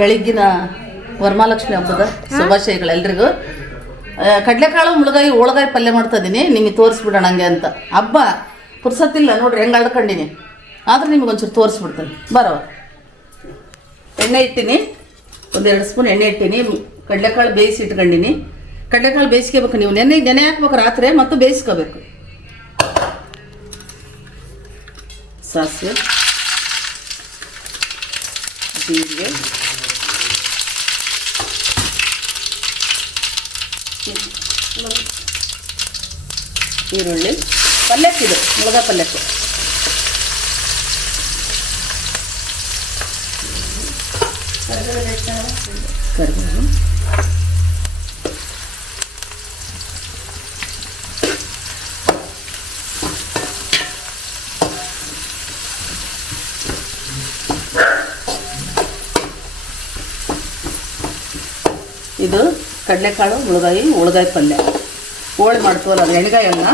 ಬೆಳಿಗ್ಗಿನ ವರಮಹಾಲಕ್ಷ್ಮಿ ಹಬ್ಬದ ಶುಭಾಶಯಗಳು ಎಲ್ರಿಗೂ. ಕಡಲೆಕಾಳು ಮುಳುಗಾಯಿ ಉಳಗಾಯಿ ಪಲ್ಯ ಮಾಡ್ತಾ ಇದ್ದೀನಿ ನಿಮಗೆ ತೋರಿಸ್ಬಿಡೋಣ ಹಂಗೆ ಅಂತ. ಹಬ್ಬ ಪುರ್ಸತ್ತಿಲ್ಲ ನೋಡ್ರಿ ಹೆಂಗೆ ಅಳ್ಕೊಂಡಿನಿ. ಆದ್ರೆ ನಿಮ್ಗೆ ಒಂಚೂರು ತೋರಿಸ್ಬಿಡ್ತೀನಿ. ಬರೋ. ಎಣ್ಣೆ ಇಟ್ಟಿನಿ. ಒಂದೆರಡು ಸ್ಪೂನ್ ಎಣ್ಣೆ ಇಟ್ಟಿನಿ. ಕಡಲೆಕಾಳು ಬೇಯಿಸಿ ಇಟ್ಕೊಂಡಿನಿ. ಕಡಲೆಕಾಳು ಬೇಯಿಸ್ಕೋಬೇಕು ನೀವು. ನೆನೆ ನೆನೆ ಹಾಕ್ಬೇಕು ರಾತ್ರಿ ಮತ್ತು ಬೇಯಿಸ್ಕೋಬೇಕು. ಸಾಸಿವೆ ಜೀರಿಗೆ. ಈರುಳ್ಳಿ ಪಲ್ಯಕ್ಕಿದು ಮುಳಗ ಪಲ್ಯಕ್ಕೆ ಕರಿಬೇವು ಇದು ಕಡಲೆಕಾಳು, ಮುಳುಗಾಯಿ ಉಳಗಾಯಿ ಪಲ್ಯ. ಹೋಳಿ ಮಾಡ್ತೀವಲ್ಲ, ಅದು ಎಣ್ಗಾಯನ್ನ,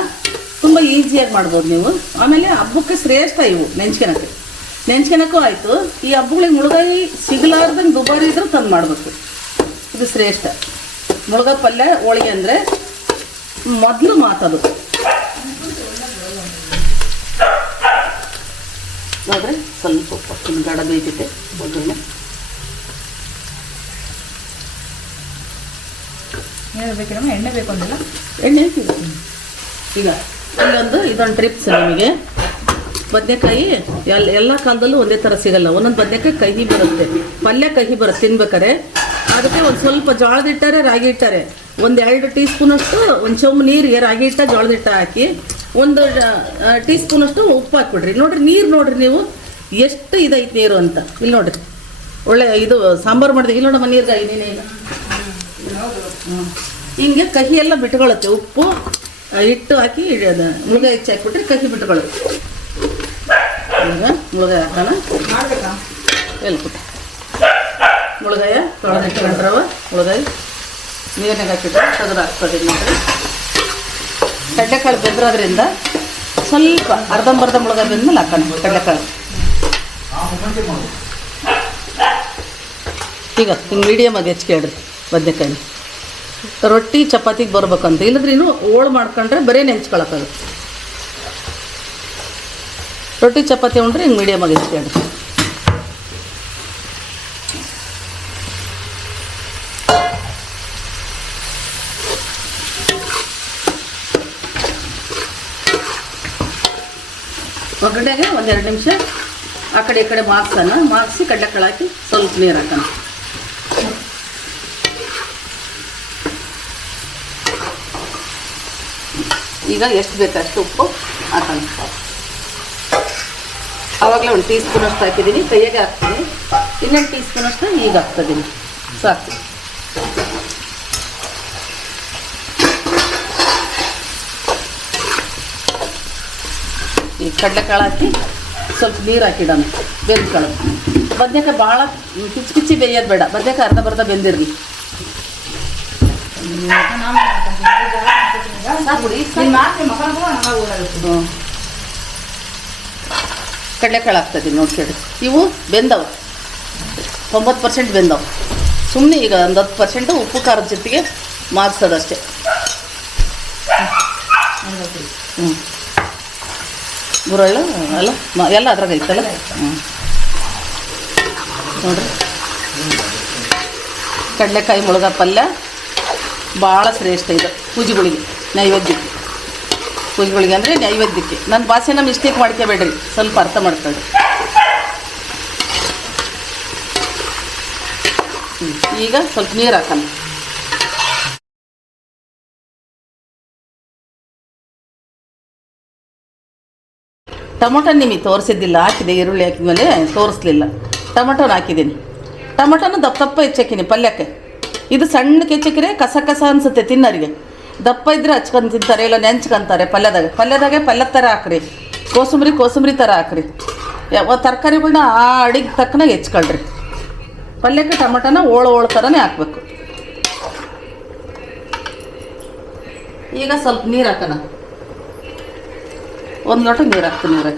ತುಂಬ ಈಸಿಯಾಗಿ ಮಾಡ್ಬೋದು ನೀವು. ಆಮೇಲೆ ಹಬ್ಬಕ್ಕೆ ಶ್ರೇಷ್ಠ ಇವು ನೆಂಚ್ಕೊಳಕ್ಕೆ ನೆಂಚ್ಕೊಳಕ್ಕೂ ಆಯಿತು. ಈ ಹಬ್ಬಗಳಿಗೆ ಮುಳುಗಾಯಿ ಸಿಗಲಾರ್ದಂಗೆ ದುಬಾರಿ ಇದ್ರೆ ತಂದು ಮಾಡಬೇಕು. ಇದು ಶ್ರೇಷ್ಠ. ಮುಳುಗಾಯಿ ಪಲ್ಯ, ಹೋಳಿಗೆ ಅಂದರೆ ಮೊದಲು ಮಾತದು. ನೋಡ್ರಿ, ಸ್ವಲ್ಪ ಉಪ್ಪಿನ ಗಡ ಏನು ಬೇಕಿರಮ್ಮ ಎಣ್ಣೆ ಬೇಕು ಅಂದಿಲ್ಲ? ಎಣ್ಣೆ ಈಗ ಇಲ್ಲೊಂದು ಇದೊಂದು ಟ್ರಿಪ್ಸ್ ನಮಗೆ. ಬದನೆಕಾಯಿ ಎಲ್ಲ ಎಲ್ಲ ಕಾಲದಲ್ಲೂ ಒಂದೇ ಥರ ಸಿಗಲ್ಲ. ಒಂದೊಂದು ಬದನೆಕಾಯಿ ಕಹಿ ಬರುತ್ತೆ. ಪಲ್ಯ ಕಹಿ ಬರುತ್ತೆ ತಿನ್ಬೇಕಾರೆ ಅದಕ್ಕೆ ಒಂದು ಸ್ವಲ್ಪ ಜೋಳದ ಹಿಟ್ಟಾರೆ ರಾಗಿ ಹಿಟ್ಟಾರೆ. ಒಂದು ಎರಡು ಟೀ ಸ್ಪೂನಷ್ಟು ಒಂದು ಚೊಂಬು ನೀರಿಗೆ ರಾಗಿ ಹಿಟ್ಟ, ಜೋಳದ ಹಿಟ್ಟ ಹಾಕಿ ಒಂದು ಟೀ ಸ್ಪೂನಷ್ಟು ಉಪ್ಪು ಹಾಕ್ಬಿಡ್ರಿ. ನೋಡಿರಿ, ನೀರು ನೋಡಿರಿ ನೀವು. ಎಷ್ಟು ಇದೈತೆ ನೀರು ಅಂತ. ಇಲ್ಲಿ ನೋಡಿರಿ. ಒಳ್ಳೆ ಇದು ಸಾಂಬಾರು ಮಾಡಿದೆ. ಇಲ್ಲಿ ನೋಡಮ್ಮ ನೀರ್ಗಾಯಿ ನೀನೇ. ಇಲ್ಲ. ಹಿಂಗೆ ಕಹಿ ಎಲ್ಲ ಬಿಟ್ಕೊಳ್ಳುತ್ತೆ ಉಪ್ಪು ಹಿಟ್ಟು ಹಾಕಿ ಅದು. ಮುಳುಗ ಹೆಚ್ಚಿ ಹಾಕಿಬಿಟ್ರೆ ಕಹಿ ಬಿಟ್ಕೊಳ್ಳುತ್ತೆ ಈಗ ಮುಳುಗಾಯಿ ಹಾಕೋಣ. ಹೇಳ್ಬಿಟ್ಟು ಮುಳುಗಾಯ ತೊಳೆದು ಇಟ್ಕೊಂಡ್ರವ ಮುಳುಗಾಯಿ ನೀರಿನಾಗ ಹಾಕಿಟ್ರೆ ತೆಗೆದು ಹಾಕ್ತದೆ ನೋಡಿರಿ. ಕಡ್ಲೆಕಾಳು ಬೆಂದ್ರೋದ್ರಿಂದ ಸ್ವಲ್ಪ ಅರ್ಧಂಬರ್ಧ ಮುಳುಗ ಬೆಂದ್ಮೇಲೆ ಹಾಕೋಣ ಕಡ್ಲೆಕಾಳು. ಈಗ ಹಿಂಗೆ ಮೀಡಿಯಮ್ ಆಗಿ ಹೆಚ್ಕೇಳ್ರಿ ಬದನೆಕಾಯಿ ರೊಟ್ಟಿ, ಚಪಾತಿಗೆ ಬರ್ಬೇಕಂತ. ಇಲ್ಲದ್ರೆ ಇನ್ನು ಓಳು ಮಾಡ್ಕೊಂಡ್ರೆ ಬರೀ ನೆಂಚ್ಕೊಳಕ್ಕಾಗ ರೊಟ್ಟಿ, ಚಪಾತಿ ಉಂಡ್ರೆ ಹಿಂಗೆ ಮೀಡಿಯಮ್ ಆಗಿ ಹೆಚ್ಕೇಳ್ರಿ ಒಗ್ಗರಣೆಗೆ ಒಂದೆರಡು ನಿಮಿಷ. ಆ ಕಡೆ ಈ ಕಡೆ ಮಾರ್ಕ್ಸನ್ನು ಮಾರ್ಕ್ಸಿ ಕಡ್ಲೆ ಹಾಕಿ ಸ್ವಲ್ಪ ನೀರು ಹಾಕೋಣ. ಈಗ ಎಷ್ಟು ಬೇಕಷ್ಟು ಉಪ್ಪು ಹಾಕೋಣ ಆವಾಗಲೇ ಒಂದು ಟೀ ಸ್ಪೂನ್ ಅಷ್ಟು ಹಾಕಿದ್ದೀನಿ. ಕೈಯಾಗೆ ಹಾಕ್ತೀನಿ. ಇನ್ನೊಂದು ಟೀ ಸ್ಪೂನ್ ಅಷ್ಟು ಈಗ ಹಾಕ್ತಿದ್ದೀನಿ ಸಾಕು. ಈ ಕಡಲೆಕಾಳು ಹಾಕಿ ಸ್ವಲ್ಪ ನೀರು ಹಾಕಿಡೋಣ. ಬೆಂದ್ಕಾಳು ಬದನೆಕಾಯಿ ಭಾಳ ಕಿಚ್ಚಿ ಕಿಚ್ಚಿ ಬೇಯೋದು ಬೇಡ. ಬದನೆಕಾಯಿ ಅರ್ಧ ಬರ್ಧ ಬೆಂದಿರಲಿ. ಸಾಕ್ಬಿಡಿ ಹಾಕ್ತದೆ ನೋಡಿ ಕೇಳಿ. ಕಡಲೆಕಾಳು ಇವು ಬೆಂದವು. ತೊಂಬತ್ತು ಪರ್ಸೆಂಟ್ ಬೆಂದವು. ಸುಮ್ಮನೆ ಈಗ ಒಂದು ಹತ್ತು ಪರ್ಸೆಂಟು ಉಪ್ಪು ಖಾರದ ಜೊತೆಗೆ ಮಾರ್ಸೋದಷ್ಟೇ. ಹ್ಞೂ ಗುರಳ್ಳು, ಅಲ್ಲ ಎಲ್ಲ ಅದ್ರಾಗ ಐತಲ್ಲ? ಹ್ಞೂ ನೋಡ್ರಿ. ಕಡಲೆಕಾಯಿ ಮುಳುಗ ಪಲ್ಯ ಭಾಳ ಶ್ರೇಷ್ಠ ಇದು. ಪೂಜೆಗಳಿಗೆ, ನೈವೇದ್ಯಕ್ಕೆ. ಪೂಜೆಗಳಿಗೆ ಅಂದರೆ ನೈವೇದ್ಯಕ್ಕೆ. ನನ್ನ ಭಾಷೆನ ಮಿಸ್ಟೇಕ್ ಮಾಡ್ಕೋಬೇಡ್ರಿ. ಸ್ವಲ್ಪ ಅರ್ಥ ಮಾಡ್ತಾರೆ ಈಗ ಸ್ವಲ್ಪ ನೀರು ಹಾಕೋಣ. ಟೊಮೊಟೊ ನಿಮಗೆ ತೋರಿಸಿದ್ದಿಲ್ಲ, ಹಾಕಿದೆ, ಈರುಳ್ಳಿ ಹಾಕಿದ್ಮೇಲೆ ತೋರಿಸ್ಲಿಲ್ಲ. ಟೊಮೊಟೊನ ಹಾಕಿದ್ದೀನಿ. ಟೊಮೊಟೊನ ದಪ್ಪ ದಪ್ಪ ಹೆಚ್ಚಾಕಿನಿ ಪಲ್ಯಕ್ಕೆ. ಇದು ಸಣ್ಣ ಕೆಚ್ಚಕ್ಕೆ ಕಸ ಕಸ ಅನಿಸುತ್ತೆ ತಿನ್ನೋರಿಗೆ. ದಪ್ಪ ಇದ್ರೆ ಹಚ್ಕೊಂಡು ತಿಂತಾರೆ, ಇಲ್ಲ ನೆಂಚ್ಕೊಂತಾರೆ ಪಲ್ಯದಾಗ. ಪಲ್ಯದಾಗೆ ಪಲ್ಯದ ಥರ ಹಾಕ್ರಿ. ಕೋಸಂಬರಿ ಕೋಸಂಬರಿ ಥರ ಹಾಕ್ರಿ. ಯಾವ ತರಕಾರಿಗಳನ್ನ ಆ ಅಡಿಗೆ ತಕ್ಕನಾಗ ಹೆಚ್ಕೊಳ್ರಿ. ಪಲ್ಯಕ್ಕೆ ಟೊಮೊಟೊನ ಓಳು ಓಳು ಥರನೇ ಹಾಕ್ಬೇಕು. ಈಗ ಸ್ವಲ್ಪ ನೀರು ಹಾಕೋಣ. ಒಂದು ಲೋಟ ನೀರು ಹಾಕ್ತೀನಿ ಇವ್ರೆ.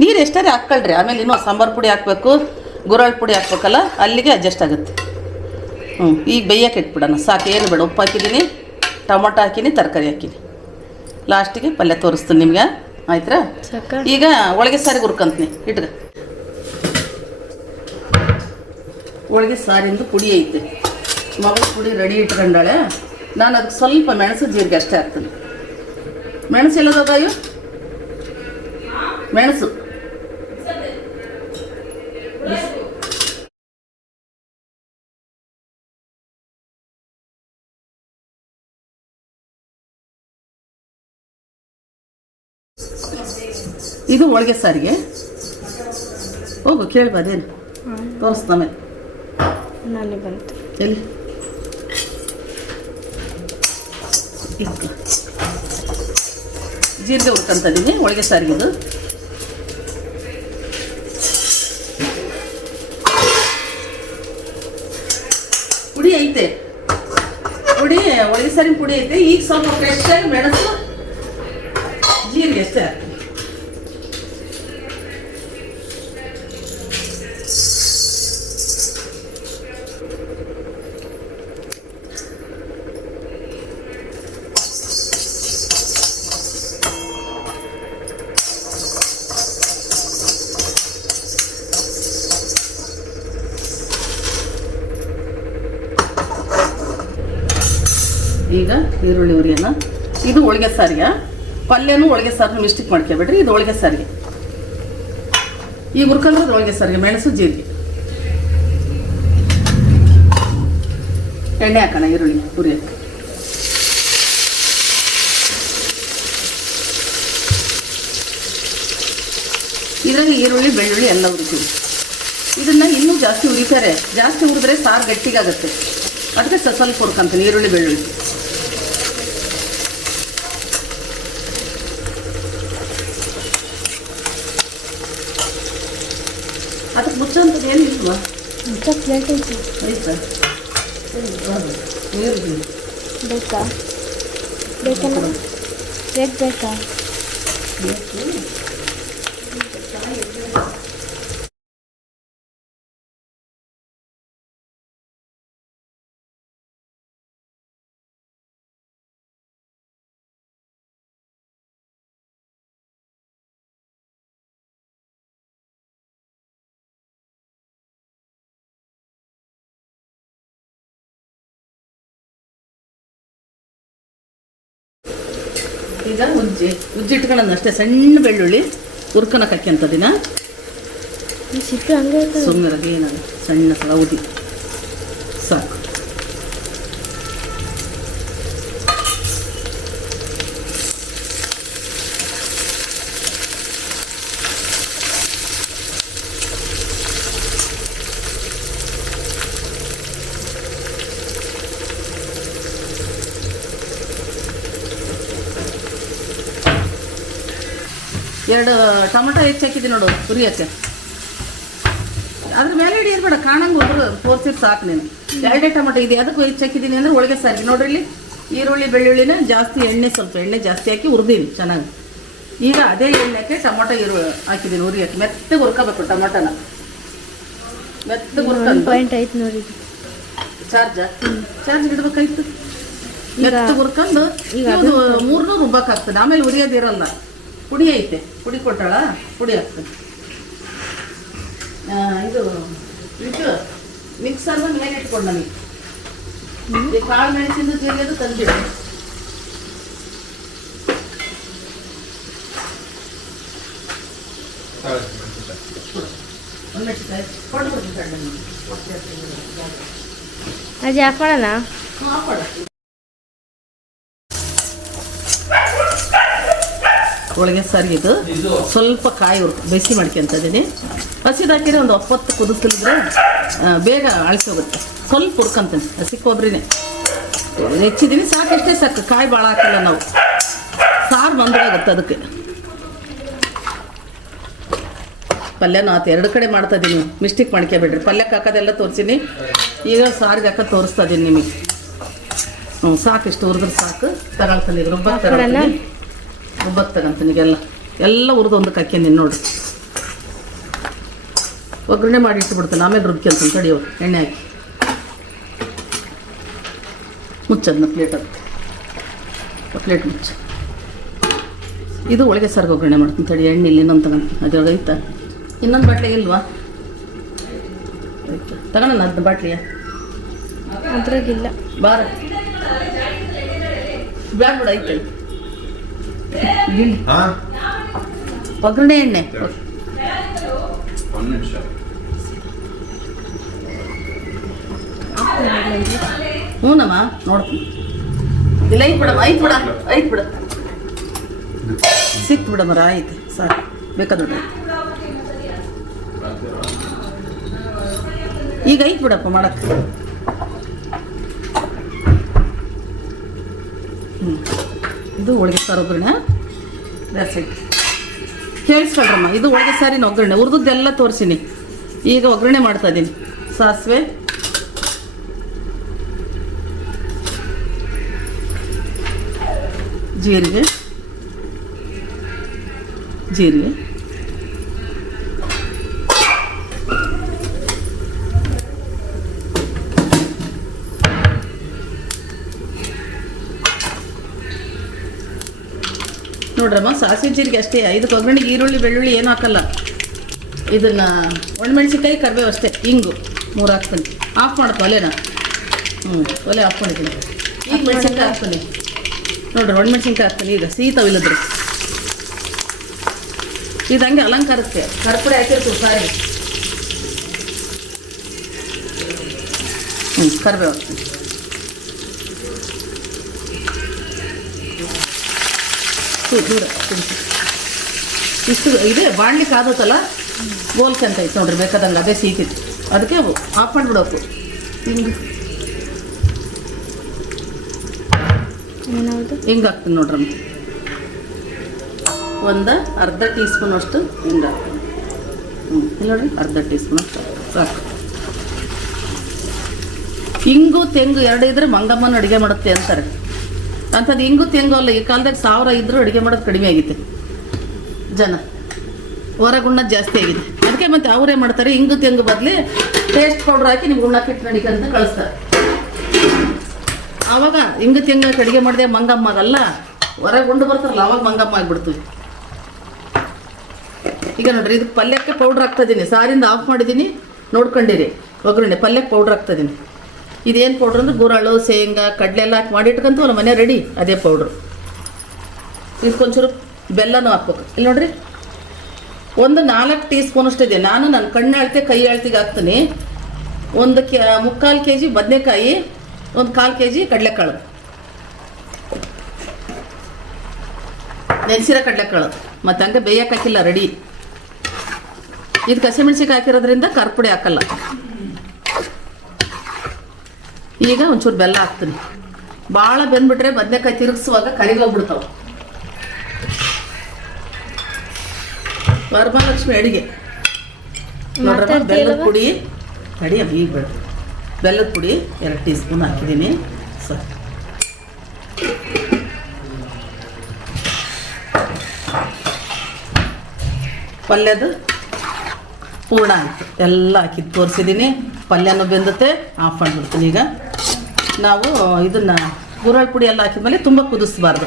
ನೀರು ಎಷ್ಟಾರೆ ಹಾಕ್ಕೊಳ್ರಿ? ಆಮೇಲೆ ಇನ್ನೂ ಸಾಂಬಾರು ಪುಡಿ ಹಾಕಬೇಕು. ಗುರಾಳ್ ಪುಡಿ ಹಾಕ್ಬೇಕಲ್ಲ ಅಲ್ಲಿಗೆ ಅಡ್ಜಸ್ಟ್ ಆಗುತ್ತೆ. ಹ್ಞೂ ಈಗ ಬೇಯಕ್ಕೆ ಇಟ್ಬಿಡೋಣ. ಸಾಕು ಏನು ಬೇಡ ಉಪ್ಪು ಹಾಕಿದ್ದೀನಿ ಟೊಮೊಟೊ ಹಾಕಿನಿ ತರಕಾರಿ ಹಾಕಿನಿ. ಲಾಸ್ಟಿಗೆ ಪಲ್ಯ ತೋರಿಸ್ತೀನಿ ನಿಮ್ಗೆ. ಆಯ್ತಾ ಈಗ ಒಳಗೆ ಸಾರಿ ಹುರ್ಕೊಂತೀನಿ. ಇಟ್ಗ ಒಳಗೆ ಸಾರಿಂದು ಪುಡಿ ಐತೆ. ಮಗಳು ಪುಡಿ ರೆಡಿ ಇಟ್ಕೊಂಡಾಳೆ. ನಾನು ಅದಕ್ಕೆ ಸ್ವಲ್ಪ ಮೆಣಸು ಜೀರಿಗೆ ಅಷ್ಟೇ ಹಾಕ್ತೀನಿ. ಮೆಣಸು ಎಲ್ಲದಾಯು ಮೆಣಸು. ಇದು ಒಳಗೆ ಸಾರಿಗೆ. ಹೋಗು ಕೇಳ್ಬ ಅದೇನು ತೋರಿಸ್ತಾನೆ ನಾನೇ ಬಂತು ಎಲ್ಲಿ. ಜೀರಿಗೆ ಹುರ್ಕೊಂತ ಹೋಳಿಗೆ ಸಾರಿಗೆದು ಪುಡಿ ಐತೆ. ಪುಡಿ ಒಳಗೆ ಸಾರಿನ ಪುಡಿ ಐತೆ. ಈಗ ಸ್ವಲ್ಪ ಫ್ರೆಶ್ ಆಗಿ ಮೆಣಸು ಜೀರಿಗೆ ಅಷ್ಟೇ. ಈಗ ಈರುಳ್ಳಿ ಉರಿಯನ್ನು. ಇದು ಒಳಗೆ ಸಾರಿಗೆ ಪಲ್ಯನೂ ಒಳಗೆ ಸಾರು ಮಿಸ್ಟಿಕ್ ಮಾಡ್ಕೊಬೇಡ್ರಿ ಇದು ಒಳಗೆ ಸಾರಿಗೆ. ಈಗ ಹುರ್ಕೊಂಡ್ರೆ ಹೋಳಿಗೆ ಸಾರಿಗೆ, ಮೆಣಸು ಜೀರಿಗೆ. ಎಣ್ಣೆ ಹಾಕೋಣ ಈರುಳ್ಳಿ ಉರಿಯ ಇದರಲ್ಲಿ ಈರುಳ್ಳಿ, ಬೆಳ್ಳುಳ್ಳಿ ಎಲ್ಲ ಉರಿತೀವಿ. ಇದನ್ನ ಇನ್ನೂ ಜಾಸ್ತಿ ಉರಿತಾರೆ. ಜಾಸ್ತಿ ಹುರಿದ್ರೆ ಸಾರು ಗಟ್ಟಿಗಾಗತ್ತೆ. ಅದಕ್ಕೆ ಸಸಲ್ ಸ್ವಲ್ಪ ಹುರ್ಕೊಂತೀನಿ, ಈರುಳ್ಳಿ, ಬೆಳ್ಳುಳ್ಳಿ. ಅದಕ್ಕೆ ಮುಚ್ಚಂಥದ್ದು ಏನು ಇಲ್ವಾ? ಮುಚ್ಚ ಪ್ಲೇಟ್ ಐತಿ. ಐತಾ ನೀರು. ಬೇಕಾ? ಬೇಕಲ್ಲ? ಬೇಕು? ಬೇಕಾ. ಈಗ ಉಜ್ಜಿ ಉಜ್ಜಿ ಇಟ್ಕೊಳ್ಳೋದು ಅಷ್ಟೇ ಸಣ್ಣ ಬೆಳ್ಳುಳ್ಳಿ ಉರ್ಕನಕ್ಕೆ ಐತೆ ಸುಮ್ಮನೆ ಏನಾದ್ರು ಸಣ್ಣ ಸಲ ಉದಿ ಸಾಕು ಎರಡು ಟೊಮೆಟೊ ಹೆಚ್ಚು ನೋಡು ಹುರಿಯಕ್ಕೆ ಅದ್ರ ಮೇಲೆ ಹಿಡಿ ಇರ್ಬೇಡ ಕಾಣಂಗೆ ಒಬ್ಬರು ತೋರ್ಸಿದ್ ಸಾಕು ನೀನು. ಎರಡೇ ಟೊಮೆಟೊ ಇದೆ ಅದಕ್ಕೆ ಹೆಚ್ಚು ಹಾಕಿದ್ದೀನಿ ಅಂದ್ರೆ ಒಳಗೆ ಸರಿ ನೋಡ್ರಿ ಇಲ್ಲಿ ಈರುಳ್ಳಿ ಬೆಳ್ಳುಳ್ಳಿನ ಜಾಸ್ತಿ ಎಣ್ಣೆ ಸ್ವಲ್ಪ ಎಣ್ಣೆ ಜಾಸ್ತಿ ಹಾಕಿ ಹುರಿದೀನಿ ಚೆನ್ನಾಗಿ. ಈಗ ಅದೇ ಎಣ್ಣೆಗೆ ಟೊಮೊಟೊ ಇರು ಹಾಕಿದ್ದೀನಿ ಹುರಿಯಕ್ಕೆ. ಮೆತ್ತಗೆ ಹುರ್ಕೋಬೇಕು ಟೊಮೊಟೊನ. ಮೆತ್ತಗೆ ಹುರ್ಕೊಂಡು. ಪಾಯಿಂಟ್ ಐತೆ ನೋಡಿ. ಚಾರ್ಜ? ಚಾರ್ಜ್ ಇಡ್ಬೇಕಾಯ್ತು ಮೆತ್ತಗೆ ಹುರ್ಕೊಂಡು ಈಗ ರುಬ್ಬಕ್ಕೆ ಆಗ್ತದೆ ಆಮೇಲೆ ಉರಿಯೋದಿರಲ್ಲ ಪುಡಿ ಐತೆ. ಪುಡಿ ಕೊಟ್ಟಾಳ? ಪುಡಿ ಹಾಕ್ತೀನಿ. ಇದು ಇದು ಮಿಕ್ಸರ್ ಮೇಲೆ ಇಟ್ಕೊಂಡು ನನಗೆ ಕಾಳು ಮೆಣಸಿಂದು ಜೀರಿಗೆದು ತಂದಿಡು ಅಜ್ಜಿ ಹಾಕೊಳ್ಳೋಣ ಒಳಗೆ ಸರಿಯಿದು ಸ್ವಲ್ಪ ಕಾಯಿ ಹುರ್ಕ ಬಿಸಿ ಮಾಡ್ಕೊಂತಿದ್ದೀನಿ ಹಸಿದಾಕಿದ್ರೆ ಒಂದು ಒಪ್ಪತ್ತು ಕುದಿಸ್ಲಿದ್ರೆ ಬೇಗ ಅಳಿಸಿ ಹೋಗುತ್ತೆ. ಸ್ವಲ್ಪ ಹುರ್ಕೊಂತೀನಿ ಹಸಿ ಕೊಬ್ಬರಿನೇ ಹೆಚ್ಚಿದ್ದೀನಿ ಸಾಕಷ್ಟೇ ಸಾಕು. ಕಾಯಿ ಭಾಳ ಹಾಕಲ್ಲ ನಾವು. ಸಾರು ಮಂದಾಗುತ್ತೆ ಅದಕ್ಕೆ. ಪಲ್ಯನೂ ಆತು. ಎರಡು ಕಡೆ ಮಾಡ್ತಾ ಇದ್ದೀನಿ ಮಿಸ್ಟೇಕ್ ಮಾಡ್ಕೊಬೇಡ್ರಿ ಪಲ್ಯಕ್ಕೆ ಹಾಕೋದೆಲ್ಲ ತೋರಿಸಿನಿ. ಈಗ ಸಾರಿಗೆ ಹಾಕೋದು ತೋರಿಸ್ತಾ ಇದ್ದೀನಿ ನಿಮಗೆ. ಹ್ಞೂ ಸಾಕು ಇಷ್ಟು ಹುರಿದ್ರೆ ಸಾಕು. ತಗೊಳ್ತೀನಿ ರುಬ್ಬಕ್ಕೆ ತಗೊಂತೀನಿ ಎಲ್ಲ ಹುರಿದು ಒಂದಕ್ಕೆ ನೀನು ನೋಡಿ. ಒಗ್ಗರಣೆ ಮಾಡಿ ಇಟ್ಬಿಡ್ತಾನೆ ಆಮೇಲೆ ರುಬ್ಕೊಂತಾನೆ ತಡಿಯೋ ಎಣ್ಣೆ ಹಾಕಿ. ಮುಚ್ಚದನ್ನ ಪ್ಲೇಟ್ ಅದು ಪ್ಲೇಟ್ ಮುಚ್ಚ. ಇದು ಒಳಗೆ ಸಾರಿಗೆ ಒಗ್ಗರಣೆ ಮಾಡ್ತೀನಿ ತಡಿ ಎಣ್ಣೆ ಇಲ್ಲಿ ಇನ್ನೊಂದು ತಗೊಂತೀನಿ ಅದ್ರೊಳಗೆ ಐತಾ? ಇನ್ನೊಂದು ಬಾಟ್ಲಿ ಇಲ್ವಾ? ತಗೋಣ ಅದನ್ನ ಬಾಟ್ಲಿಯ? ಅದ್ರಾಗಿಲ್ಲ. ಬಾರ. ಬ್ಯಾಡ ಬಿಡ ಐತೆ. ಒಗ್ಗರಣೆ ಎಣ್ಣೆ. ಹ್ಞೂನಮ್ಮ ನೋಡ್ತೀನಿ ಇಲ್ಲ ಐತ್ ಬಿಡಮ್ಮ ಐತ್ ಬಿಡ ಐತ್ ಬಿಡ. ಸಿಕ್ತು ಬಿಡಮ್ಮ ಆಯ್ತು ಸಾಕು ಬೇಕಾದ್ರೆ ಈಗ ಐತ್ ಬಿಡಪ್ಪ ಮಾಡಕ್ಕೆ. ಹ್ಞೂ ಇದು ಹೋಳಿಗೆ ಸಾರು ಒಗ್ಗರಣೆ. It. ಕೇಳಿಸ್ಕೊಳ್ರಮ್ಮ, ಇದು ಒಳಗೆ ಸಾರಿನ ಒಗ್ಗರಣೆ. ಹುರಿದದ್ದೆಲ್ಲ ತೋರಿಸಿನಿ. ಈಗ ಒಗ್ಗರಣೆ ಮಾಡ್ತಾ ಇದ್ದೀನಿ ಸಾಸಿವೆ. ಜೀರಿಗೆ. ಜೀರಿಗೆ. ನೋಡ್ರಮ್ಮ ಸಾಸಿವೆ ಜೀರಿಗೆ ಅಷ್ಟೇ. ಐದು ಒಗ್ಗರಣೆಗೆ ಈರುಳ್ಳಿ ಬೆಳ್ಳುಳ್ಳಿ ಏನು ಹಾಕಲ್ಲ. ಇದನ್ನ ಒಣಮೆಣಸಿನ್ಕಾಯಿ ಕರಿಬೇವು ಅಷ್ಟೇ. ಹಿಂಗು ಮೂರು ಹಾಕ್ತೀನಿ. ಆಫ್ ಮಾಡಪ್ಪ ಒಲೆನ. ಹ್ಞೂ ಒಲೆ ಆಫ್ ಮಾಡಿದ್ದೀನಿ. ಈಗ ಮೆಣಸಿನ್ಕಾಯಿ ಹಾಕ್ತೀನಿ. ನೋಡ್ರಿ ಒಣಮೆಣಸಿನ್ಕಾಯಿ ಹಾಕ್ತೀನಿ. ಈಗ ಸೀತಾವಿಲ್ಲದ್ರಿ ಇದು ಹಂಗೆ ಅಲಂಕಾರಕ್ಕೆ. ಕರ್ಪುಡೆ ಹಾಕಿರ್ತೀವಿ ಸಾರಿ ಹ್ಞೂ ಕರಿಬೇವು ಹಾಕ್ತೀನಿ. ಹ್ಞೂ, ದೂರ ಇಷ್ಟು ಇದೆ ಬಾಣ್ಲಿಕ್ಕೆ ಆದತ್ತಲ್ಲ? ಬೋಲ್ಕೆ ಅಂತ ಐತೆ ನೋಡ್ರಿ ಬೇಕಾದಂಗೆ ಅದೇ ಸೀತಿತ್ತು ಅದಕ್ಕೆ ಆಫ್ ಮಾಡಿಬಿಡೋಕು. ಹಿಂಗೆ. ಹಿಂಗೆ ಹಾಕ್ತೀನಿ ನೋಡ್ರಮ್ಮ ಒಂದು ಅರ್ಧ ಟೀ ಸ್ಪೂನ್ ಅಷ್ಟು ಹಿಂಗೆ ಹಾಕ್ತೀನಿ ಹ್ಞೂ ನೋಡ್ರಿ ಅರ್ಧ ಟೀ ಸ್ಪೂನ್ ಅಷ್ಟು ಸಾಕು. ಹಿಂಗು ತೆಂಗು ಎರಡು ಇದ್ರೆ ಮಂಗಮ್ಮನ ಅಡುಗೆ ಮಾಡುತ್ತೆ ಅಂತಾರೆ. ಅಂಥದ್ದು ಹಿಂಗು ತೆಂಗು ಅಲ್ಲ, ಈ ಕಾಲದಾಗ ಸಾವಿರ ಇದ್ದರೂ ಅಡುಗೆ ಮಾಡೋದು ಕಡಿಮೆ ಆಗೈತೆ ಜನ. ಹೊರಗುಣ್ಣ ಜಾಸ್ತಿ ಆಗಿದೆ. ಅದಕ್ಕೆ ಮತ್ತೆ ಅವರೇ ಮಾಡ್ತಾರೆ, ಹಿಂಗು ತೆಂಗು ಬದಲಿ ಟೇಸ್ಟ್ ಪೌಡ್ರ್ ಹಾಕಿ ನಿಮ್ಗೆ ಉಣ್ಣ ಇಟ್ಟು ನಡಿಕೆ ಅಂತ ಕಳಿಸ್ತಾರೆ. ಆವಾಗ ಹಿಂಗು ತೆಂಗು ಅಡುಗೆ ಮಾಡಿದೆ ಮಂಗಮ್ಮ ಅದಲ್ಲ ಹೊರಗೆ ಉಂಡು ಬರ್ತಾರಲ್ಲ, ಅವಾಗ ಮಂಗಮ್ಮ ಆಗಿಬಿಡ್ತೀವಿ. ಈಗ ನೋಡ್ರಿ, ಇದು ಪಲ್ಯಕ್ಕೆ ಪೌಡ್ರ್ ಹಾಕ್ತಾಯಿದ್ದೀನಿ ಸಾರಿಂದ ಆಫ್ ಮಾಡಿದ್ದೀನಿ ನೋಡ್ಕೊಂಡಿರಿ. ಒಗ್ಗರಣೆ, ಪಲ್ಯಕ್ಕೆ ಪೌಡ್ರ್ ಹಾಕ್ತಾಯಿದ್ದೀನಿ ಇದೇನು ಪೌಡ್ರ್ ಅಂದ್ರೆ ಗುರಳು, ಶೇಂಗಾ ಕಡಲೆ ಎಲ್ಲ ಹಾಕಿ ಮಾಡಿ ಮನೆ ರೆಡಿ ಅದೇ ಪೌಡ್ರು ಇದಕ್ಕೊಂಚೂರು ಬೆಲ್ಲನೂ ಹಾಕ್ಬೇಕು. ಇಲ್ಲಿ ನೋಡ್ರಿ. ಒಂದು ನಾಲ್ಕು ಟೀ ಸ್ಪೂನ್ ಅಷ್ಟಿದೆ ನಾನು ನನ್ನ ಕಣ್ಣು ಅಳ್ತೆ, ಕೈ ಅಳ್ತಿಗೆ ಹಾಕ್ತೀನಿ. ಒಂದು ಕೆ ಮುಕ್ಕಾಲು ಕೆ ಜಿ ಬದನೆಕಾಯಿ, ಒಂದು ಕಾಲು ಕೆ ಜಿ ಕಡಲೆಕಾಳು. ನೆನೆಸಿರೋ ಕಡಲೆಕಾಳು. ಮತ್ತು ಹಂಗೆ ಬೇಯಕ್ಕೆ ಹಾಕಿಲ್ಲ ರೆಡಿ ಇದು ಹಸಿಮೆಣ್ಸಿಗೆ ಹಾಕಿರೋದ್ರಿಂದ ಕರ್ಪುಡಿ ಹಾಕಲ್ಲ. ಈಗ ಒಂಚೂರು ಬೆಲ್ಲ ಹಾಕ್ತೀನಿ. ಭಾಳ ಬೆಂದ್ಬಿಟ್ರೆ ಬದನೆಕಾಯಿ ತಿರುಗಿಸುವಾಗ ಕರಿಗೋಗ್ಬಿಡ್ತಾವೆ. ವರಮಹಾಲಕ್ಷ್ಮಿ ಅಡಿಗೆ? ಬೆಲ್ಲದ ಪುಡಿ. ತಡಿ ಅಮ್ಮ ಈಗ ಬೇಡ ಬೆಲ್ಲದ ಪುಡಿ ಎರಡು ಟೀ ಸ್ಪೂನ್ ಹಾಕಿದ್ದೀನಿ. ಸರ್. ಪಲ್ಯದ ಪೂರ್ಣ ಆಯಿತು. ಎಲ್ಲ ಹಾಕಿದ್ದು ತೋರಿಸಿದ್ದೀನಿ. ಪಲ್ಯನೂ ಬೆಂದತೆ ಆಫ್ ಮಾಡಿಬಿಡ್ತೀನಿ ಈಗ. ನಾವು ಇದನ್ನು ಗುರಳ್ ಪುಡಿ ಎಲ್ಲ ಹಾಕಿದ್ಮೇಲೆ ತುಂಬ ಕುದಿಸ್ಬಾರ್ದು.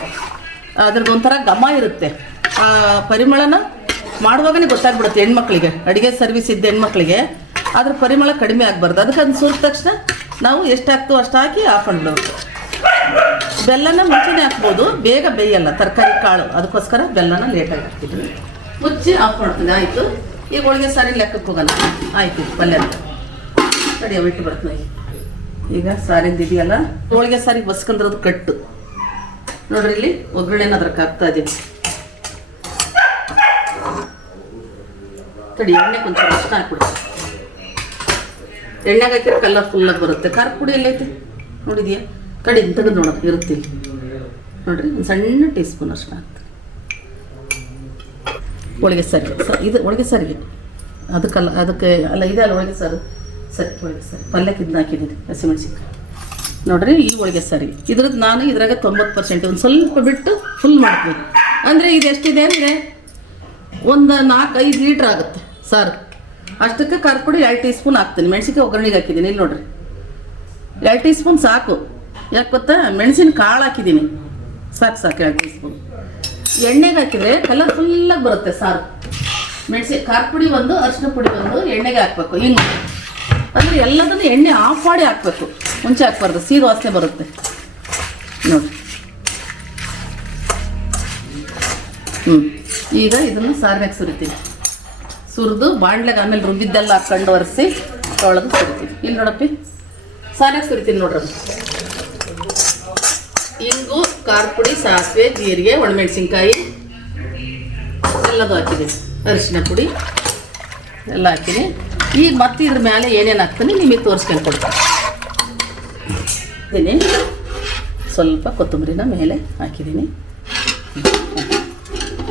ಅದ್ರದ್ದು ಒಂಥರ ಘಮ ಇರುತ್ತೆ. ಆ ಪರಿಮಳನ ಮಾಡುವಾಗನೇ ಗೊತ್ತಾಗ್ಬಿಡುತ್ತೆ ಹೆಣ್ಮಕ್ಳಿಗೆ. ಅಡುಗೆ ಸರ್ವಿಸ್ ಇದ್ದ ಹೆಣ್ಮಕ್ಳಿಗೆ ಅದ್ರ ಪರಿಮಳ ಕಡಿಮೆ ಆಗಬಾರ್ದು. ಅದಕ್ಕೆ ಅದನ್ನ ಸುರಿದ ತಕ್ಷಣ ನಾವು ಎಷ್ಟು ಹಾಕ್ತೋ ಅಷ್ಟು ಹಾಕಿ ಆಫ್ ಮಾಡಿಬಿಡ್ಬೇಕು ಬೆಲ್ಲನ ಮುಂಚೆನೇ ಹಾಕ್ಬೋದು. ಬೇಗ ಬೇಯಲ್ಲ, ತರಕಾರಿ ಕಾಳು. ಅದಕ್ಕೋಸ್ಕರ ಬೆಲ್ಲನ ಲೇಟಾಗಿ ಹಾಕ್ತಿದ್ವಿ ಮುಚ್ಚಿ ಆಫ್ ಮಾಡ್ತೀನಿ ಆಯಿತು. ಈಗ ಹೋಳಿಗೆ ಸಾರಿ ಲೆಕ್ಕಕ್ಕೆ ಹೋಗೋಣ. ಆಯಿತು ಪಲ್ಯ ಸರಿ ಬಿಟ್ಟು ಬರ್ತೀನಿ ಈಗ ಸಾರಿಂದ ಇದೆಯಲ್ಲ ಹೋಳಿಗೆ ಸಾರಿಗೆ ಬಸ್ಕೊಂಡ್ರದು ಕಟ್ಟು. ನೋಡ್ರಿ ಇಲ್ಲಿ ಒಗ್ಗರಣೆನ ಅದ್ರಕ್ಕೆ ಹಾಕ್ತಾ ಇದ್ದೀನಿ ತಡಿ, ಎಣ್ಣೆ ಕೊಂಚ ಅಷ್ಟು ಹಾಕ್ಬಿಡು. ಎಣ್ಣೆಗೆ ಹಾಕಿದ್ರೆ ಕಲರ್ ಫುಲ್ಲಾಗಿ ಬರುತ್ತೆ. ಖಾರ ಪುಡಿ ಎಲ್ಲೈತೆ ನೋಡಿದ್ಯಾ? ತಡಿ ತೆಗೆದು ನೋಡೋಕೆ ಇರುತ್ತೆ. ನೋಡ್ರಿ, ಒಂದು ಸಣ್ಣ ಟೀ ಸ್ಪೂನ್ ಅಷ್ಟು ಹಾಕ್ತೀನಿ. ಹೋಳಿಗೆ ಸಾರಿಗೆ. ಇದು ಹೋಳಿಗೆ ಸಾರಿಗೆ. ಅದಕ್ಕಲ್ಲ, ಅದಕ್ಕೆ, ಅಲ್ಲ, ಇದೆ ಅಲ್ಲ ಹೋಳಿಗೆ ಸಾರು. ಸರಿ ಹೋಳಿಗೆ ಸರಿ. ಪಲ್ಯಕ್ಕೆ ಇದನ್ನ ಹಾಕಿದ್ದೀನಿ. ಹಸಿಮೆಣ್ಸಿನ್ಕಾಯಿ. ನೋಡ್ರಿ, ಈ ಹೋಳಿಗೆ ಸರಿ. ಇದ್ರದ್ದು ನಾನು ಇದ್ರಾಗ ತೊಂಬತ್ತು ಪರ್ಸೆಂಟ್, ಒಂದು ಸ್ವಲ್ಪ ಬಿಟ್ಟು ಫುಲ್ ಮಾಡ್ತೀನಿ. ಅಂದರೆ ಇದು ಎಷ್ಟಿದೆ ಅಂದರೆ ಒಂದು ನಾಲ್ಕು ಐದು ಲೀಟ್ರ್ ಆಗುತ್ತೆ ಸಾರು. ಅಷ್ಟಕ್ಕೆ ಖಾರ ಪುಡಿ ಎರಡು ಟೀ ಸ್ಪೂನ್ ಹಾಕ್ತೀನಿ. ಮೆಣಸಿನ್ಕಾಯಿ ಒಗ್ಗರಣೆಗೆ ಹಾಕಿದ್ದೀನಿ. ಇಲ್ಲಿ ನೋಡ್ರಿ. ಎರಡು ಟೀ ಸ್ಪೂನ್ ಸಾಕು. ಯಾಕೆ ಗೊತ್ತಾ? ಮೆಣಸಿನ ಕಾಳು ಹಾಕಿದ್ದೀನಿ. ಸಾಕು ಸಾಕು, ಎರಡು ಟೀ ಸ್ಪೂನ್ ಎಣ್ಣೆಗೆ ಹಾಕಿದರೆ ಕಲರ್ ಫುಲ್ಲಾಗಿ ಬರುತ್ತೆ ಸಾರು. ಮೆಣಸಿ, ಖಾರ ಒಂದು ಅರಿಶಿನ ಪುಡಿ ಒಂದು, ಎಣ್ಣೆಗೆ ಹಾಕ್ಬೇಕು. ಹಿಂಗೆ ಅಂದರೆ ಎಲ್ಲದನ್ನು ಎಣ್ಣೆ ಆಫ್ ಮಾಡಿ ಹಾಕ್ಬೇಕು. ಮುಂಚೆ ಹಾಕ್ಬಾರ್ದು ಸೀದ ವಾಸನೆ ಬರುತ್ತೆ. ನೋಡಿ. ಹ್ಞೂ ಈಗ ಇದನ್ನು ಸಾರಿನಾಗ ಸುರಿತೀವಿ ಸುರಿದು, ಬಾಣ್ಲೆಗೆ ಆಮೇಲೆ ರುಬ್ಬಿದ್ದೆಲ್ಲ ಹಾಕ್ಕೊಂಡು ಒರೆಸಿ, ತೊಳೆದು ಸುರಿತೀವಿ ಇಲ್ಲಿ ನೋಡಪ್ಪಿ. ಸಾರಿನಾಗ ಸುರಿತೀನಿ ನೋಡ್ರಿ ಇಂಗು ಖಾರ ಪುಡಿ ಸಾಸಿವೆ, ಜೀರಿಗೆ, ಒಣಮೆಣಸಿನ್ಕಾಯಿ, ಎಲ್ಲದು ಹಾಕಿದ್ದೀನಿ. ಅರಿಶಿನ ಪುಡಿ, ಎಲ್ಲ ಹಾಕಿನಿ ಈಗ ಮತ್ತೆ ಇದ್ರ ಮೇಲೆ ಏನೇನು ಹಾಕ್ತೀನಿ ನಿಮಗೆ ತೋರಿಸ್ಕೊಂಡು ಕೊಡ್ತೀನಿ. ಇದೀನಿ ಸ್ವಲ್ಪ ಕೊತ್ತಂಬರಿನ ಮೇಲೆ ಹಾಕಿದ್ದೀನಿ.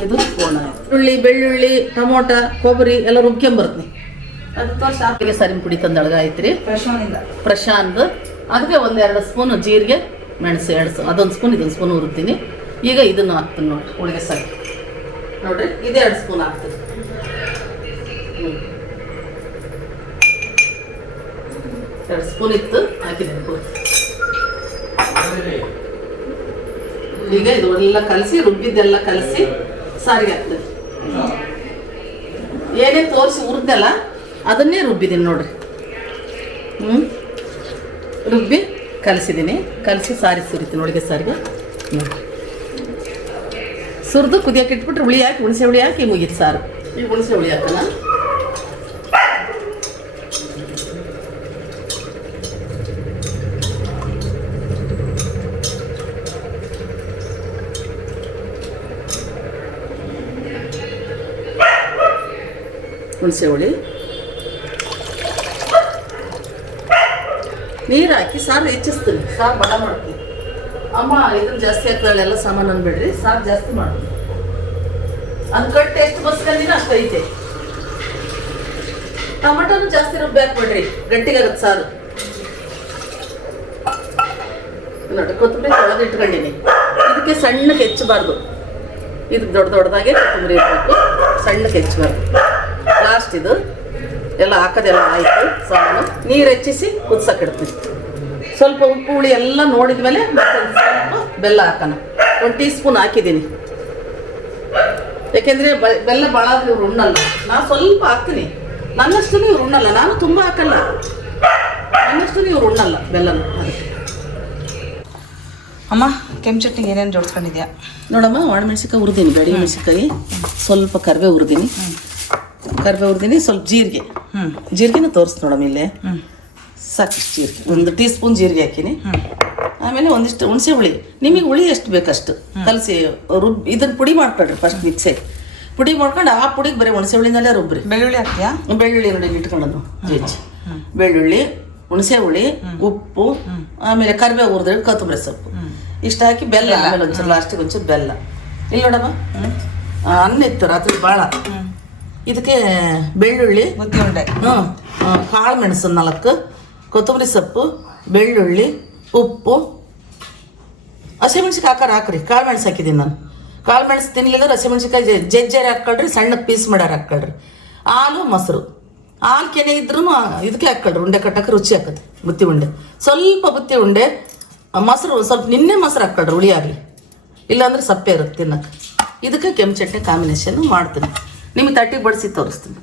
ಇದು ಕೋಣ. ಈರುಳ್ಳಿ ಬೆಳ್ಳುಳ್ಳಿ ಟೊಮೊಟ ಕೊಬ್ಬರಿ ಎಲ್ಲ ರುಬ್ಕೊಂಬರ್ತೀನಿ. ಅದು ಸರಿ ಸರಿನ ಪುಡಿ ತಂದೊಳಗ ಫ್ರೆಶ್ನಿಂದ ಪ್ರಶಾಂತ್ ಅದಕ್ಕೆ ಒಂದೆರಡು ಸ್ಪೂನು ಜೀರಿಗೆ ಮೆಣಸು ಎರಡು ಸ್ಪೂನ್ ಅದೊಂದು ಸ್ಪೂನ್ ಇದೊಂದು ಸ್ಪೂನ್ ಹುರಿತೀನಿ ಈಗ ಇದನ್ನು ಹಾಕ್ತೀನಿ ನೋಡಿರಿ. ಹೋಳಿಗೆ ಸಾರಿ. ನೋಡಿರಿ ಇದೆರಡು ಎರಡು ಸ್ಪೂನ್ ಹಾಕ್ತೀನಿ. ಎರಡು ಸ್ಪೂನ್ ಇತ್ತು ಪೂರ್ತಿ ಈಗ ಇದು ಎಲ್ಲ ಕಲಸಿ ರುಬ್ಬಿದ್ದೆಲ್ಲ ಕಲಸಿ ಸಾರಿಗೆ ಹಾಕ್ತದೆ ಏನೇ ತೋರಿಸಿ ಹುರಿದೆಲ್ಲ ಅದನ್ನೇ ರುಬ್ಬಿದ್ದೀನಿ ನೋಡ್ರಿ ಹ್ಞೂ ರುಬ್ಬಿ ಕಲಸಿದ್ದೀನಿ ಕಲಸಿ ಸಾರಿ ಸುರಿತೀನಿ ನೋಡಿ ಸಾರಿಗೆ ನೋಡಿ ಸುರಿದು ಕುದಿಯಕ್ಕೆ ಇಟ್ಬಿಟ್ರೆ ಹುಳಿ ಹಾಕಿ ಹುಣಸೆ ಹುಳಿ ಹಾಕಿ ಮುಗೀತು ಸಾರು ಈಗ ಹುಣಸೆ ಹುಳಿ ಹಾಕೋಣ ಹುಣಸೆ ಹುಳಿ ನೀರು ಹಾಕಿ ಸಾರು ಹೆಚ್ಚಿಸ್ತೀನಿ ಸಾರು ಬಡ ಮಾಡ್ತೀನಿ ಅಮ್ಮ ಇದನ್ನ ಜಾಸ್ತಿ ಹಾಕ್ತಾಳೆ ಎಲ್ಲ ಸಾಮಾನು ಅನ್ಬೇಡ್ರಿ ಸಾರು ಜಾಸ್ತಿ ಮಾಡ್ತೀನಿ ಅದು ಕಟ್ಟು ಎಷ್ಟು ಬಸ್ಕೊಂಡಿನ ಅಷ್ಟು ಐತೆ ಟೊಮೆಟೊನು ಜಾಸ್ತಿ ರುಬ್ಬಿ ಹಾಕ್ಬೇಡ್ರಿ ಗಟ್ಟಿಗಾಗತ್ತೆ ಸಾರು ನೋಡಿ ಕೊತ್ತಂಬರಿ ತೊಳೆದು ಇಟ್ಕೊಂಡಿನಿ ಇದಕ್ಕೆ ಸಣ್ಣಕ್ಕೆ ಹೆಚ್ಚಬಾರ್ದು ಇದಕ್ಕೆ ದೊಡ್ಡ ದೊಡ್ಡದಾಗೆ ಕೊತ್ತಂಬರಿ ಇಡಬೇಕು ಸಣ್ಣಕ್ಕೆ ಹೆಚ್ಚಬಾರ್ದು ಲಾಸ್ಟ್ ಇದು ಎಲ್ಲ ಹಾಕೋದೆಲ್ಲ ಆಯಿತು ಸಾಮಾನು. ನೀರು ಹೆಚ್ಚಿಸಿ ಕುದ್ಸಕ್ಕೆ ಇಡ್ತೀನಿ ಸ್ವಲ್ಪ ಉಪ್ಪು ಹುಳಿ ಎಲ್ಲ ನೋಡಿದ ಮೇಲೆ ಮತ್ತೆ ಸ್ವಲ್ಪ ಬೆಲ್ಲ ಹಾಕೋಣ. ಒಂದು ಟೀ ಸ್ಪೂನ್ ಹಾಕಿದ್ದೀನಿ. ಯಾಕೆಂದರೆ ಬೆಲ್ಲ ಭಾಳ ಇವ್ರು ಉಣ್ಣಲ್ಲ. ನಾನು ಸ್ವಲ್ಪ ಹಾಕ್ತೀನಿ. ನನ್ನಷ್ಟು ಇವ್ರು ಉಣ್ಣಲ್ಲ. ನಾನು ತುಂಬ ಹಾಕಲ್ಲ. ನನ್ನಷ್ಟು ಇವ್ರು ಉಣ್ಣಲ್ಲ ಬೆಲ್ಲನ ಅದಕ್ಕೆ. ಅಮ್ಮ ಕೆಂಪು ಚಟ್ನಿಗೆ ಏನೇನು ಜೋಡಿಸ್ಕೊಂಡಿದ್ಯಾ? ನೋಡಮ್ಮ ಒಣಮೆಣ್ಸಿಕಾಯಿ ಹುರಿದೀನಿ ಬೆಳಿ ಮೆಣಸಿನ್ಕಾಯಿ. ಸ್ವಲ್ಪ ಕರಿಬೇವು ಹುರಿದೀನಿ. ಕರಿಬೇವು ಹುರಿದೀನಿ ಸ್ವಲ್ಪ ಜೀರಿಗೆ. ಹ್ಞೂ ಜೀರಿಗೆನೂ ತೋರಿಸ್ ನೋಡಮ್ಮ ಇಲ್ಲೇ. ಹ್ಞೂ ಸಾಕಿಷ್ಟು ಜೀರಿಗೆ. ಒಂದು ಟೀ ಸ್ಪೂನ್ ಜೀರಿಗೆ ಹಾಕಿನಿ. ಹ್ಞೂ ಆಮೇಲೆ ಒಂದಿಷ್ಟು ಹುಣಸೆ ಹುಳಿ. ನಿಮಗೆ ಹುಳಿ ಎಷ್ಟು ಬೇಕಷ್ಟು? ಕಲಸಿ ರುಬ್ ಇದನ್ನ ಪುಡಿ ಮಾಡ್ಕೊಳ್ರಿ ಫಸ್ಟ್ ಮಿಕ್ಸಿ ಪುಡಿ ಮಾಡ್ಕೊಂಡು ಆ ಪುಡಿಗೆ ಬರೀ ಹುಣಸೆ ಹುಳಿನಲ್ಲೇ ರುಬ್ಬ್ರಿ. ಬೆಳ್ಳುಳ್ಳಿ ಹಾಕ್ತೀಯಾ? ಬೆಳ್ಳುಳ್ಳಿ ನೋಡಿ ಇಟ್ಕೊಂಡು ಜಜ್ಜಿ ಬೆಳ್ಳುಳ್ಳಿ ಹುಣಸೆ ಹುಳಿ ಉಪ್ಪು ಆಮೇಲೆ ಕರಿಬೇವು ಹುರಿದ್ರೆ ಕೊತ್ತಂಬರಿ ಸೊಪ್ಪು. ಇಷ್ಟು ಹಾಕಿ ಬೆಲ್ಲ ಆಮೇಲೆ ಒಂಚೂರು ಲಾಸ್ಟಿಗೆ ಒಂಚೂರು ಬೆಲ್ಲ. ಇಲ್ಲಿ ನೋಡಮ್ಮ. ಅನ್ನ ಇತ್ತು ರಾತ್ರಿ ಭಾಳ. ಇದಕ್ಕೆ ಬೆಳ್ಳುಳ್ಳಿ ಉಂಡೆ ಹ್ಞೂ ಕಾಳು ಮೆಣಸು ನಾಲ್ಕು ಕೊತ್ತಂಬರಿ ಸೊಪ್ಪು ಬೆಳ್ಳುಳ್ಳಿ ಉಪ್ಪು. ಹಸಿಮೆಣ್ಸಿಗೆ ಹಾಕಾರ ಹಾಕ್ರಿ ಕಾಳು ಮೆಣಸು ಹಾಕಿದ್ದೀನಿ ನಾನು. ಕಾಳು ಮೆಣಸು ತಿನ್ನಲಿಲ್ಲ ಹಸಿಮೆಣ್ಸಿಕಾಯಿ ಜಜ್ಜಾರಿ ಹಾಕ್ಕೊಳ್ರಿ ಸಣ್ಣ ಪೀಸ್ ಮಾಡ್ಯಾರ ಹಾಕ್ಕೊಳ್ರಿ. ಹಾಲು ಮೊಸರು. ಹಾಲು ಕೆನೆ ಇದ್ರೂ ಇದಕ್ಕೆ ಹಾಕ್ಕೊಳ್ರಿ ಉಂಡೆ ಕಟ್ಟಕ್ಕೆ ರುಚಿ ಹಾಕತ್ತೆ ಬುತ್ತಿ ಉಂಡೆ. ಸ್ವಲ್ಪ ಬುತ್ತಿ ಉಂಡೆ ಮೊಸರು ಸ್ವಲ್ಪ ನಿನ್ನೆ ಮೊಸರು ಹಾಕ್ಕೊಳ್ರಿ ಹುಳಿ ಆಗಲಿ. ಇಲ್ಲಾಂದ್ರೆ ಸಪ್ಪೆ ಇರುತ್ತೆ ತಿನ್ನಕ್ಕೆ. ಇದಕ್ಕೆ ಕೆಂಪು ಚಟ್ನಿ ಕಾಂಬಿನೇಷನ್ ಮಾಡ್ತೀನಿ. ನಿಮಗೆ ತಟ್ಟಿಗೆ ಬಡಿಸಿ ತೋರಿಸ್ತೀನಿ.